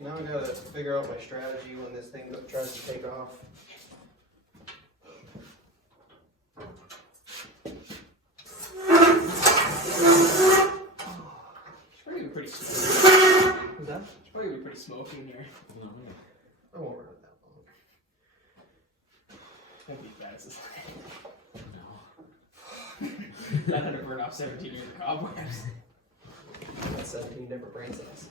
Now I gotta figure out my strategy when this thing tries to take off. It's probably pretty smoky. What's that? It's probably pretty smoky in here. I won't run it that long. Won't be as bad as this thing. No. That had to burn off 17 years of cobwebs. That's 17 different brain cells.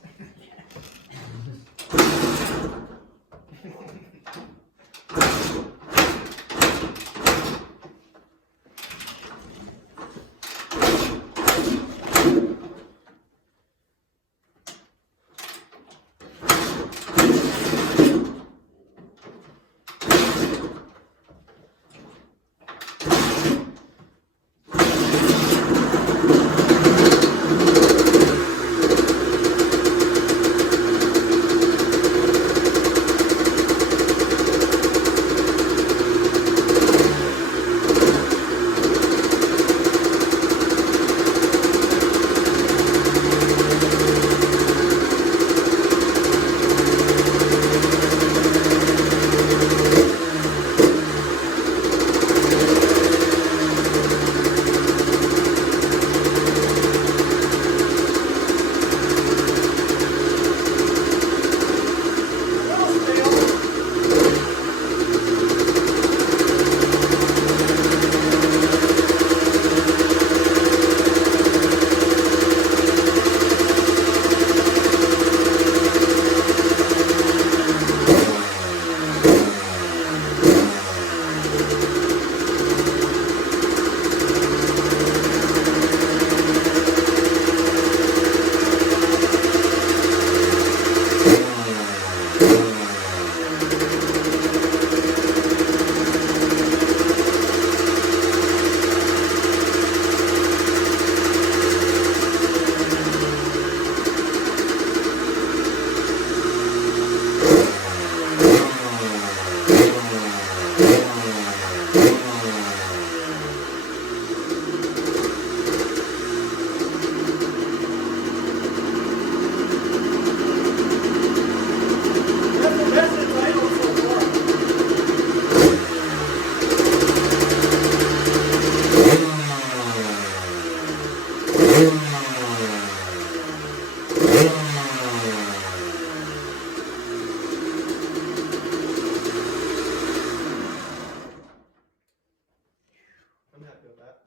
I'm happy with that.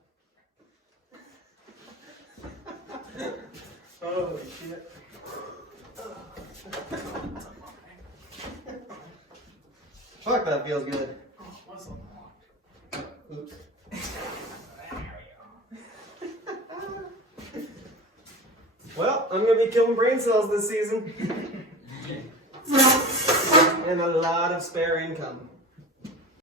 Holy shit. Fuck, that feels good. Oops. Well, I'm gonna be killing brain cells this season. And a lot of spare income.